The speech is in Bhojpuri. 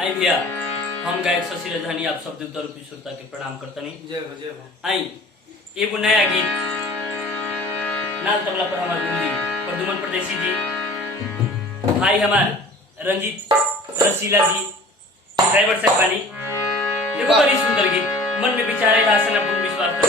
आई भैया हम गायक शशि राजधानी आप सब देवता रूपी श्रोता के प्रणाम करता नहीं। जय हो जय हो। आई एगो नया गीत नाल तबला पर हमारे गुरुजी प्रदुमन परदेसी जी, भाई हमार रंजीत रसीला जी, ड्राइवर साहब बानी। एगो बड़ी सुंदर गीत मन में विचारे आसन अपन विश्वास कर